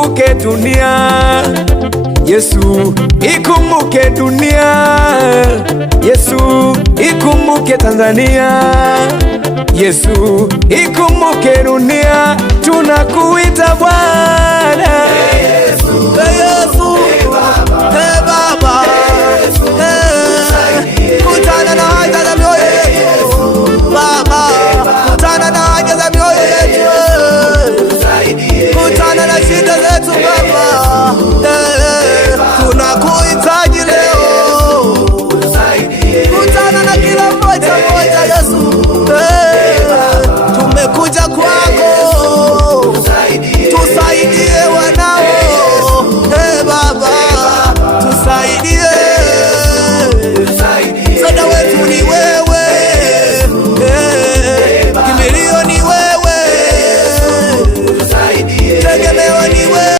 ikumbuke dunia. Yesu, ikumbuke dunia. Yesu, ikumbuke Tanzania. Yesu, ikumbuke dunia. Tunakuita Bwana. Yesu, Yesu, Baba, kutana na haja za mioyo yetu Baba, kutana na haja za mioyo yetu, kutana na shida zetu Baba. Tunakuhitaji leo, kutana na kila mmoja mmoja Yesu. Tumekuja kwako, tusaidie wanao. Baba, tusaidie. Msaada wetu ni wewe, kimbilio ni wewe, tegemeo ni wewe.